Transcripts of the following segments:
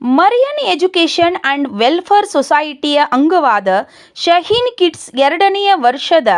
ಮರಿಯನ್ education and welfare ಸೊಸೈಟಿಯ ಅಂಗವಾದ Shaheen kids ಎರಡನೆಯ ವರ್ಷದ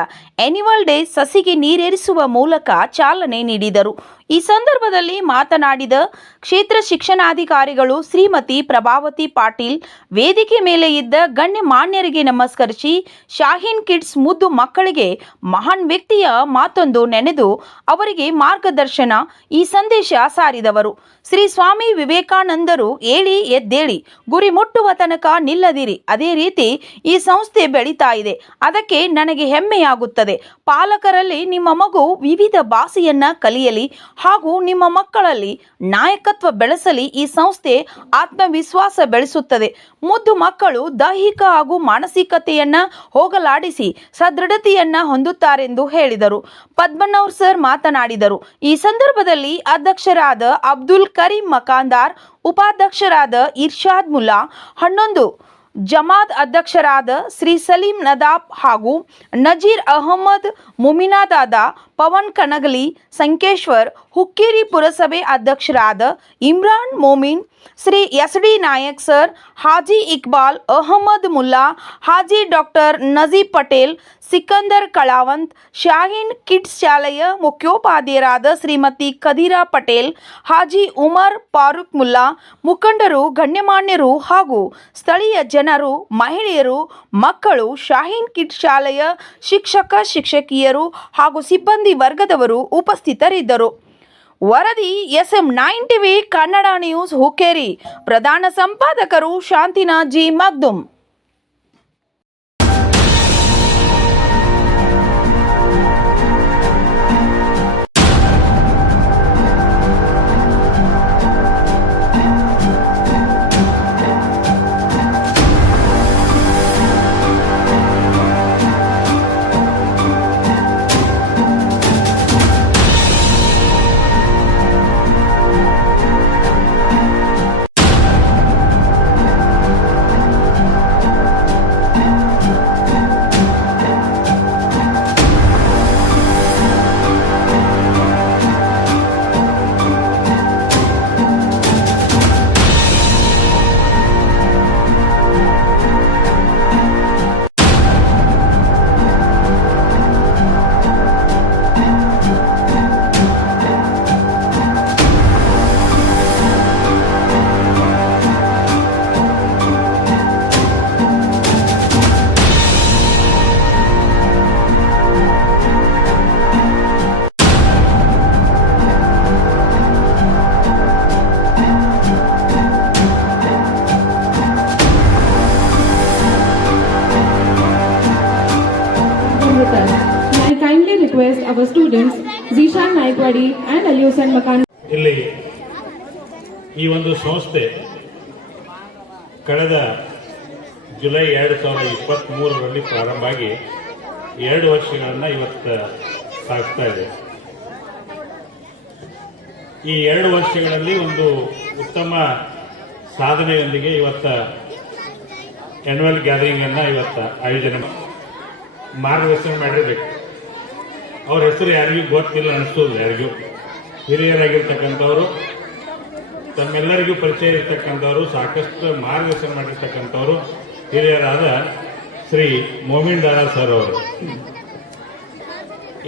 ಆನ್ಯುವಲ್ ಡೇ ಸಸಿಗೆ ನೀರೇರಿಸುವ ಮೂಲಕ ಚಾಲನೆ ನೀಡಿದರು. ಈ ಸಂದರ್ಭದಲ್ಲಿ ಮಾತನಾಡಿದ ಕ್ಷೇತ್ರ ಶಿಕ್ಷಣಾಧಿಕಾರಿಗಳು ಶ್ರೀಮತಿ ಪ್ರಭಾವತಿ ಪಾಟೀಲ್, ವೇದಿಕೆ ಮೇಲೆ ಇದ್ದ ಗಣ್ಯ ಮಾನ್ಯರಿಗೆ ನಮಸ್ಕರಿಸಿ ಶಾಹೀನ್ ಕಿಡ್ಸ್ ಮುದ್ದು ಮಕ್ಕಳಿಗೆ ಮಹಾನ್ ವ್ಯಕ್ತಿಯ ಮಾತೊಂದು ನೆನೆದು ಅವರಿಗೆ ಮಾರ್ಗದರ್ಶನ ಈ ಸಂದೇಶ ಸಾರಿದವರು. ಶ್ರೀ ಸ್ವಾಮಿ ವಿವೇಕಾನಂದರು ಏಳಿ ಎದ್ದೇಳಿ, ಗುರಿ ಮುಟ್ಟುವ ತನಕ ನಿಲ್ಲದಿರಿ. ಅದೇ ರೀತಿ ಈ ಸಂಸ್ಥೆ ಬೆಳೀತಾ ಇದೆ. ಅದಕ್ಕೆ ನನಗೆ ಹೆಮ್ಮೆಯಾಗುತ್ತದೆ. ಪಾಲಕರಲ್ಲಿ ನಿಮ್ಮ ಮಗು ವಿವಿಧ ಭಾಷೆಯನ್ನ ಕಲಿಯಲಿ ಹಾಗೂ ನಿಮ್ಮ ಮಕ್ಕಳಲ್ಲಿ ನಾಯಕತ್ವ ಬೆಳೆಸಲಿ ಈ ಸಂಸ್ಥೆ ಆತ್ಮವಿಶ್ವಾಸ ಬೆಳೆಸುತ್ತದೆ. ಮುದ್ದು ಮಕ್ಕಳು ದೈಹಿಕ ಹಾಗೂ ಮಾನಸಿಕತೆಯನ್ನ ಹೋಗಲಾಡಿಸಿ ಸದೃಢತೆಯನ್ನ ಹೊಂದುತ್ತಾರೆಂದು ಹೇಳಿದರು. ಪದ್ಮನೌರ್ ಸರ್ ಮಾತನಾಡಿದರು. ಈ ಸಂದರ್ಭದಲ್ಲಿ ಅಧ್ಯಕ್ಷರಾದ ಅಬ್ದುಲ್ ಕರೀಂ ಮಕಾಂದಾರ್, ಉಪಾಧ್ಯಕ್ಷರಾದ ಇರ್ಷಾದ್ ಮುಲ್ಲಾ, ಹನ್ನೊಂದು ಜಮಾತ್ ಅಧ್ಯಕ್ಷರಾದ ಶ್ರೀ ಸಲೀಂ ನದಾಬ್ ಹಾಗೂ ನಜೀರ್ ಅಹಮದ್ ಮುಮಿನಾದಾದ ಪವನ್ ಕಣಗಲಿ ಸಂಕೇಶ್ವರ್ ಹುಕ್ಕೇರಿ ಪುರಸಭೆ ಅಧ್ಯಕ್ಷರಾದ Imran Momin, Shri S D Nayak sir Haji Iqbal, Ahmad Mulla, Haji doctor Najeeb Patel, Sikandar Kalawant, Shaheen kids ಶಾಲೆಯ ಮುಖ್ಯೋಪಾಧ್ಯಾಯರಾದ ಶ್ರೀಮತಿ ಕದೀರಾ ಪಟೇಲ್, ಹಾಜಿ ಉಮರ್ ಫಾರೂಕ್ ಮುಲ್ಲಾ, ಮುಖಂಡರು, ಗಣ್ಯಮಾನ್ಯರು ಹಾಗೂ ಸ್ಥಳೀಯ ಜನರು, ಮಹಿಳೆಯರು, ಮಕ್ಕಳು, ಶಾಹೀನ್ ಕಿಡ್ಸ್ ಶಾಲೆಯ ಶಿಕ್ಷಕ, ಶಿಕ್ಷಕಿಯರು ಹಾಗೂ ಸಿಬ್ಬಂದಿ ವರ್ಗದವರು ಉಪಸ್ಥಿತರಿದ್ದರು. ವರದಿ S M nine TV Kannada news Hukkeri. ಪ್ರಧಾನ ಸಂಪಾದಕರು Shantinath G Magdum May I kindly request our students Zishan Naikwadi and Alyusan Makan ಇಲ್ಲಿ ಈ ಒಂದು ಸಂಸ್ಥೆ ಕಳೆದ ಜುಲೈ ಎರಡು ಸಾವಿರದ ಇಪ್ಪತ್ತ್ಮೂರರಲ್ಲಿ ಪ್ರಾರಂಭ ಆಗಿ ಎರಡು ವರ್ಷಗಳನ್ನು ಇವತ್ತು ಸಾಗಿಸ್ತಾ ಇದೆ. ಈ ಎರಡು ವರ್ಷಗಳಲ್ಲಿ ಒಂದು ಉತ್ತಮ ಸಾಧನೆಯೊಂದಿಗೆ ಇವತ್ತು ಆ್ಯನ್ಯುವಲ್ ಗ್ಯಾದರಿಂಗನ್ನು ಇವತ್ತು ಆಯೋಜನೆ ಮಾರ್ಗದರ್ಶನ ಮಾಡಿರಬೇಕು. ಅವ್ರ ಹೆಸರು ಯಾರಿಗೂ ಗೊತ್ತಿಲ್ಲ, ಅನಿಸೋದಿಲ್ಲ ಯಾರಿಗೂ. ಹಿರಿಯರಾಗಿರ್ತಕ್ಕಂಥವ್ರು, ತಮ್ಮೆಲ್ಲರಿಗೂ ಪರಿಚಯ ಇರ್ತಕ್ಕಂಥವ್ರು, ಸಾಕಷ್ಟು ಮಾರ್ಗದರ್ಶನ ಮಾಡಿರ್ತಕ್ಕಂಥವ್ರು ಹಿರಿಯರಾದ ಶ್ರೀ ಮೋಮಿನ್ ದಾರಾ ಸರ್ ಅವರು.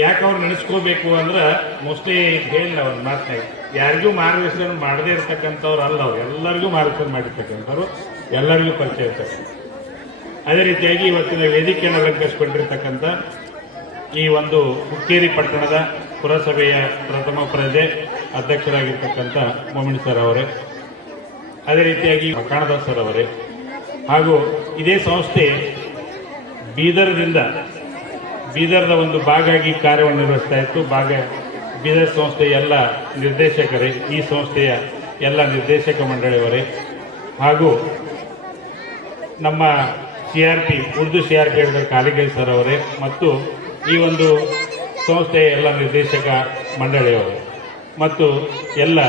ಯಾಕೆ ಅವ್ರು ನೆನೆಸ್ಕೋಬೇಕು ಅಂದ್ರೆ ಮೋಸ್ಟ್ಲಿ ಹೇಳಿಲ್ಲ ಅವ್ರ ಮಾತನಾಗ ಯಾರಿಗೂ ಮಾರ್ಗದರ್ಶನ ಮಾಡದೇ ಇರ್ತಕ್ಕಂಥವ್ರು ಅಲ್ಲ ಅವ್ರು. ಎಲ್ಲರಿಗೂ ಮಾರ್ಗದರ್ಶನ ಮಾಡಿರ್ತಕ್ಕಂಥವ್ರು, ಎಲ್ಲರಿಗೂ ಪರಿಚಯ ಇರ್ತಕ್ಕಂಥ ಅದೇ ರೀತಿಯಾಗಿ ಇವತ್ತಿನ ವೇದಿಕೆಯನ್ನು ಅಲಂಕರಿಸಿಕೊಂಡಿರ್ತಕ್ಕಂಥ ಈ ಒಂದು ಹುಕ್ಕೇರಿ ಪಟ್ಟಣದ ಪುರಸಭೆಯ ಪ್ರಥಮ ಪ್ರಜೆ ಅಧ್ಯಕ್ಷರಾಗಿರ್ತಕ್ಕಂಥ ಮೊಮಿನ್ ಸರ್ ಅವರೇ. ಅದೇ ರೀತಿಯಾಗಿ ಮಕಾಣದಾಸ್ ಸರ್ ಅವರೇ. ಹಾಗೂ ಇದೇ ಸಂಸ್ಥೆ ಬೀದರ್ದಿಂದ ಬೀದರ್ದ ಒಂದು ಭಾಗ ಆಗಿ ಕಾರ್ಯವನ್ನು ನಿರ್ವಹಿಸ್ತಾ ಇತ್ತು. ಭಾಗ ಬೀದರ್ ಸಂಸ್ಥೆಯ ಎಲ್ಲ ನಿರ್ದೇಶಕರೇ, ಈ ಸಂಸ್ಥೆಯ ಎಲ್ಲ ನಿರ್ದೇಶಕ ಮಂಡಳಿಯವರೇ. ಹಾಗೂ ನಮ್ಮ C R P, Urdu C R P ಹೇಳಿದ ಕಾಲಿಗೈ ಸರ್ ಅವರೇ, ಮತ್ತು ಈ ಒಂದು ಸಂಸ್ಥೆಯ ಎಲ್ಲ ನಿರ್ದೇಶಕ ಮಂಡಳಿಯವರು ಮತ್ತು ಎಲ್ಲ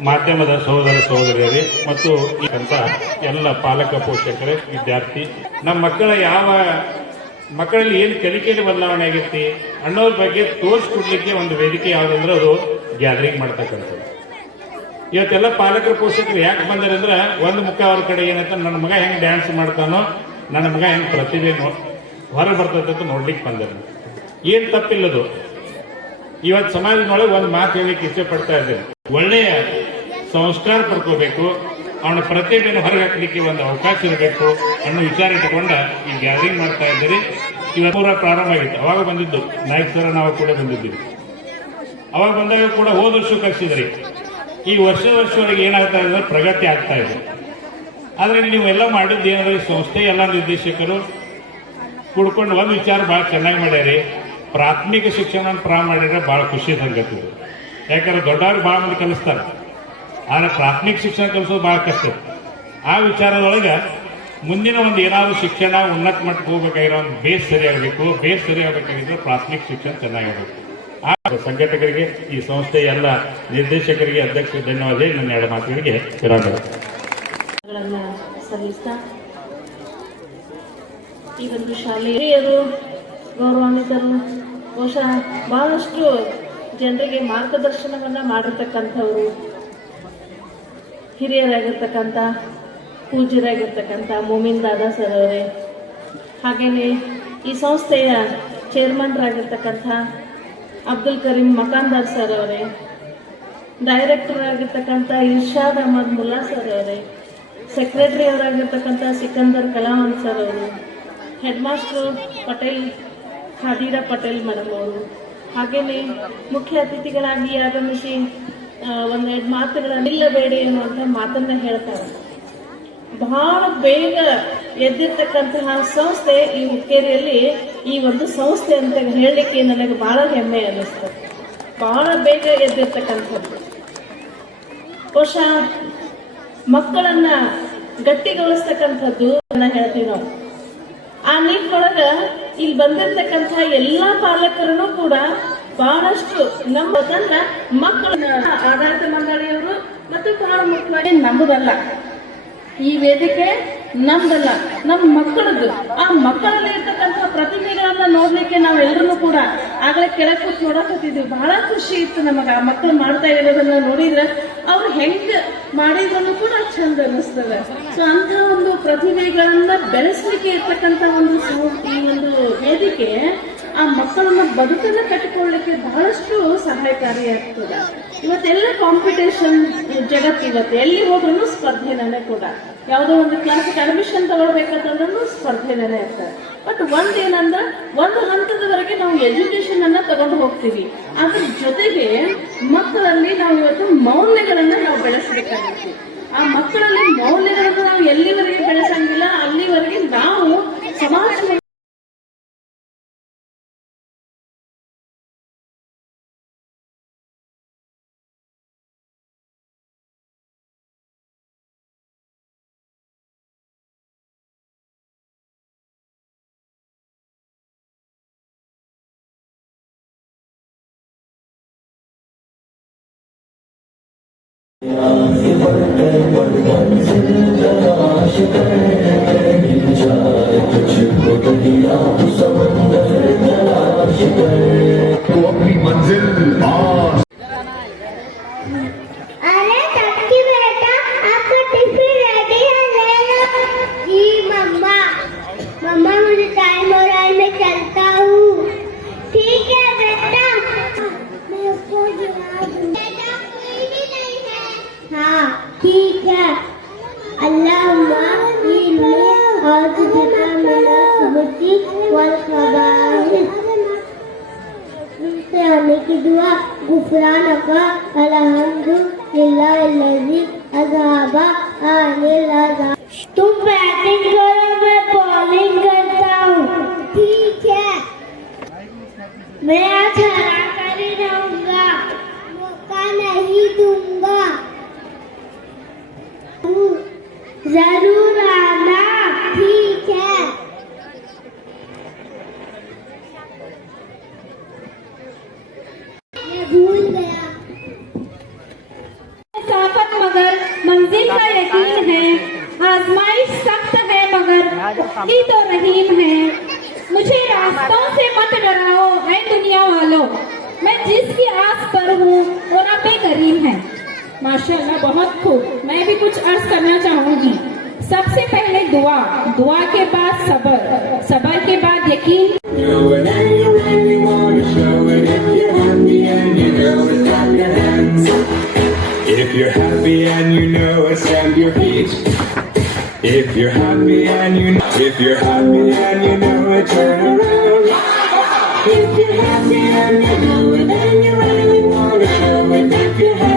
ಮಾಧ್ಯಮದ ಸಹೋದರ ಸಹೋದರಿಯರೇ, ಮತ್ತು ಅಂತ ಎಲ್ಲ ಪಾಲಕ ಪೋಷಕರೇ, ವಿದ್ಯಾರ್ಥಿ. ನಮ್ಮ ಮಕ್ಕಳ ಯಾವ, ಮಕ್ಕಳಲ್ಲಿ ಏನು ಕಲಿಕೆಯಲ್ಲಿ ಬದಲಾವಣೆ ಆಗೈತಿ ಅನ್ನೋದ್ರ ಬಗ್ಗೆ ತೋರಿಸ್ಕೊಡ್ಲಿಕ್ಕೆ ಒಂದು ವೇದಿಕೆ ಯಾವುದಂದ್ರೆ ಅದು ಗ್ಯಾದರಿಂಗ್ ಮಾಡ್ತಕ್ಕಂಥದ್ದು. ಇವತ್ತೆಲ್ಲ ಪಾಲಕರು ಪೋಷಕರು ಯಾಕೆ ಬಂದಾರೆ ಅಂದ್ರೆ ಒಂದು ಮುಖ ಅವ್ರ ಕಡೆ ಏನಂತ ನನ್ನ ಮಗ ಹೆಂಗ್ ಡ್ಯಾನ್ಸ್ ಮಾಡ್ತಾನೋ ನನ್ನ ಮಗ ಹೆಂಗ್ ಪ್ರತಿಭೆ ಹೊರಗೆ ಹೊರ ಬರ್ತೈತೆ ಅಂತ ನೋಡ್ಲಿಕ್ಕೆ ಬಂದರು. ಏನ್ ತಪ್ಪಿಲ್ಲದು. ಇವತ್ತು ಸಮಾಜದೊಳಗೆ ಒಂದು ಮಾತು ಹೇಳಿಕ್ಕೆ ಇಚ್ಛೆ ಪಡ್ತಾ ಇದ್ದೇನೆ. ಒಳ್ಳೆಯ ಸಂಸ್ಕಾರ ಪಡ್ಕೋಬೇಕು, ಅವನ ಪ್ರತಿಭೆಯನ್ನು ಹೊರಗೆ ಒಂದು ಅವಕಾಶ ಇರಬೇಕು ಅನ್ನೋ ವಿಚಾರ ಇಟ್ಟುಕೊಂಡ ಈ ಗ್ಯಾದರಿಂಗ್ ಮಾಡ್ತಾ ಇದ್ದೀರಿ. ಇವತ್ತು ಪೂರ ಪ್ರಾರಂಭ ಆಗಿತ್ತು. ಅವಾಗ ಬಂದಿದ್ದು ನಾಯಕ್ ಸರ ನಾವು ಕೂಡ ಬಂದಿದ್ದೀವಿ. ಅವಾಗ ಬಂದಾಗ ಕೂಡ ಹೋದ ವರ್ಷ ಕಲಿಸಿದ್ರಿ ಈ ವರ್ಷ ವರ್ಷವರೆಗೆ ಏನಾಗ್ತಾ ಇದೆ ಪ್ರಗತಿ ಆಗ್ತಾ ಇದೆ. ಆದರೆ ನೀವೆಲ್ಲ ಮಾಡಿದ್ದು ಏನಂದ್ರೆ ಸಂಸ್ಥೆ ಎಲ್ಲ ನಿರ್ದೇಶಕರು ಕುಡ್ಕೊಂಡು ಒಂದು ವಿಚಾರ ಭಾಳ ಚೆನ್ನಾಗಿ ಮಾಡ್ಯಾರಿ. ಪ್ರಾಥಮಿಕ ಶಿಕ್ಷಣ ಪ್ರಾರಂಭ ಮಾಡಿದ್ರೆ ಭಾಳ ಖುಷಿ ಸಂಗತಿ ಯಾಕಂದ್ರೆ ದೊಡ್ಡವ್ರಿಗೆ ಭಾಳ ಮಂದಿ ಕಲಿಸ್ತಾರೆ. ಆದ್ರೆ ಪ್ರಾಥಮಿಕ ಶಿಕ್ಷಣ ಕಲಿಸೋದು ಭಾಳ ಕಷ್ಟ. ಆ ವಿಚಾರದೊಳಗೆ ಮುಂದಿನ ಒಂದು ಏನಾದರೂ ಶಿಕ್ಷಣ ಉನ್ನತ ಮಟ್ಟಕ್ಕೆ ಹೋಗ್ಬೇಕಾಗಿರೋ ಒಂದು ಬೇಸ್ ಸರಿಯಾಗಬೇಕು ಬೇಸ್ ಸರಿಯಾಗಬೇಕಾಗಿದ್ರೆ ಪ್ರಾಥಮಿಕ ಶಿಕ್ಷಣ ಚೆನ್ನಾಗಿರಬೇಕು. ಆ ಸಂಘಟಕರಿಗೆ, ಈ ಸಂಸ್ಥೆಯ ಎಲ್ಲ ನಿರ್ದೇಶಕರಿಗೆ ಅಧ್ಯಕ್ಷ ಧನ್ಯವಾದ ನನ್ನ ಎರಡು ಮಾತುಗಳಿಗೆ ವಿರಾಮ ಈ ಒಂದು ಶಾಲೆ ಹಿರಿಯರು, ಗೌರವಾನ್ವಿತರು, ಬಹುಶಃ ಬಹಳಷ್ಟು ಜನರಿಗೆ ಮಾರ್ಗದರ್ಶನವನ್ನ ಮಾಡಿರ್ತಕ್ಕಂಥವ್ರು, ಹಿರಿಯರಾಗಿರ್ತಕ್ಕಂಥ ಪೂಜ್ಯರಾಗಿರ್ತಕ್ಕಂಥ ಮೋಮಿನ್ ದಾದಾ ಸರ್ ಅವರೇ ಹಾಗೆಯೇ ಈ ಸಂಸ್ಥೆಯ ಚೇರ್ಮನ್ರಾಗಿರ್ತಕ್ಕಂಥ ಅಬ್ದುಲ್ ಕರೀಂ ಮಕಾನ್ದಾರ್ ಸರ್ ಅವರೇ ಡೈರೆಕ್ಟರ್ ಆಗಿರ್ತಕ್ಕಂಥ ಇರ್ಷಾದ್ ಅಹಮದ್ ಮುಲ್ಲಾ ಸರ್ ಅವರೇ ಸೆಕ್ರೆಟರಿ ಅವರಾಗಿರ್ತಕ್ಕಂಥ ಸಿಕಂದರ್ ಕಲಾವಂತ್ ಸರ್ ಅವರು head master Patel Khadira Patel madam ಅವರು, ಹಾಗೆಯೇ ಮುಖ್ಯ ಅತಿಥಿಗಳಾಗಿ ಆಗಮಿಸಿ ಒಂದೆರಡು ಮಾತುಗಳ ನಿಲ್ಲಬೇಡಿ ಅನ್ನುವಂಥ ಮಾತನ್ನ ಹೇಳ್ತಾರೆ. ಬಹಳ ಬೇಗ ಎದ್ದಿರ್ತಕ್ಕಂತಹ ಸಂಸ್ಥೆ ಈ ಹುಕ್ಕೇರಿಯಲ್ಲಿ ಈ ಒಂದು ಸಂಸ್ಥೆ ಅಂತ ಹೇಳಲಿಕ್ಕೆ ನನಗೆ ಬಹಳ ಹೆಮ್ಮೆ ಅನ್ನಿಸ್ತದೆ ಬಹಳ ಬೇಗ ಎದ್ದಿರ್ತಕ್ಕಂಥದ್ದು. ಬಹುಶಃ ಮಕ್ಕಳನ್ನ ಗಟ್ಟಿಗೊಳಿಸ್ತಕ್ಕಂಥದ್ದು ಹೇಳ್ತೀವಿ ನಾವು. ಆ ನಿಟ್ಟಿನೊಳಗ ಇಲ್ಲಿ ಬಂದಿರ್ತಕ್ಕಂಥ ಎಲ್ಲಾ ಪಾಲಕರನ್ನು ಕೂಡ ಬಹಳಷ್ಟು ನಮ್ಮ ತಂಡ ಮಕ್ಕಳ ಆಡಳಿತ ಮಂಡಳಿಯವರು ಮತ್ತು ಬಹಳ ಮುಖ್ಯವಾಗಿ ನಮ್ಮದಲ್ಲ. ಈ ವೇದಿಕೆ ನಮ್ದಲ್ಲ ನಮ್ಮ ಮಕ್ಕಳದ್ದು. ಆ ಮಕ್ಕಳಲ್ಲಿ ಇರ್ತಕ್ಕಂಥ ಪ್ರತಿಭೆಗಳನ್ನ ನೋಡ್ಲಿಕ್ಕೆ ನಾವೆಲ್ಲರೂ ಕೂಡ ಆಗಲೇ ಕೆಳಗೆ ಕೂತ್ ನೋಡಕತ್ತಿದ್ವಿ ಬಹಳ ಖುಷಿ ಇತ್ತು ನಮಗ ಆ ಮಕ್ಕಳು ಮಾಡ್ತಾ ಇರೋದನ್ನ ನೋಡಿದ್ರೆ. ಅವ್ರು ಹೆಂಗ್ ಮಾಡಿದ್ರು ಕೂಡ ಚಂದ ಅನಿಸ್ತದೆ. ಸೊ ಅಂತ ಒಂದು ಪ್ರತಿಭೆಗಳನ್ನ ಬೆಳೆಸಲಿಕ್ಕೆ ಇರ್ತಕ್ಕಂಥ ಒಂದು ಈ ಒಂದು ವೇದಿಕೆ ಆ ಮಕ್ಕಳನ್ನ ಬದುಕನ್ನ ಕಟ್ಟಿಕೊಳ್ಳಲಿಕ್ಕೆ ಬಹಳಷ್ಟು ಸಹಾಯಕಾರಿಯಾಗ್ತದೆ. ಇವತ್ತೆಲ್ಲ ಕಾಂಪಿಟೇಷನ್ ಜಗತ್ತು ಇವತ್ತು ಎಲ್ಲಿ ಹೋದ್ರೂ ಸ್ಪರ್ಧೆನೇ ಕೂಡ. ಯಾವುದೋ ಒಂದು ಕ್ಲಾಸಿಗೆ ಅಡ್ಮಿಷನ್ ತಗೊಳ್ಬೇಕಂತಂದ್ರೂ ಸ್ಪರ್ಧೆನೇ ಇರ್ತದೆ ಬಟ್ ಒಂದೇನಂದ್ರೆ ಒಂದು ಹಂತದವರೆಗೆ ನಾವು ಎಜುಕೇಶನ್ ಅನ್ನ ತಗೊಂಡು ಹೋಗ್ತೀವಿ. ಅದ್ರ ಜೊತೆಗೆ ಮಕ್ಕಳಲ್ಲಿ ನಾವು ಇವತ್ತು ಮೌಲ್ಯಗಳನ್ನ ನಾವು ಬೆಳೆಸಬೇಕಾಗುತ್ತೆ. ಆ ಮಕ್ಕಳಲ್ಲಿ ಮೌಲ್ಯಗಳನ್ನ ನಾವು ಎಲ್ಲಿವರೆಗೆ ಬೆಳೆಸಂಗಿಲ್ಲ? تو اپنی منزل آج से की दुआ गुफरान का तुम बैटिंग करो मैं बॉलिंग करता हूँ। ठीक है। मैं आज हरा कर ही रहूँगा। मौका नहीं दूँगा। ज़रूर आना ठीक है मैं भूल गया साफत मगर मंजिल का यकीन है आजमाइश सख्त है मगर ही तो रहीम है। मुझे रास्तों से मत डराओ, है दुनिया वालों। मैं जिसकी आस पर हूँ, वो रब करीम है। माशाल्लाह, बहुत खूब। मैं भी कुछ अर्ज़ करना चाहूँगी। सबसे पहले दुआ। दुआ के बाद सबर। सबर के बाद यकीन If you're happy and you know If you're happy and you know it, turn around. If you're happy and you know it, then you really want to show it. If you're happy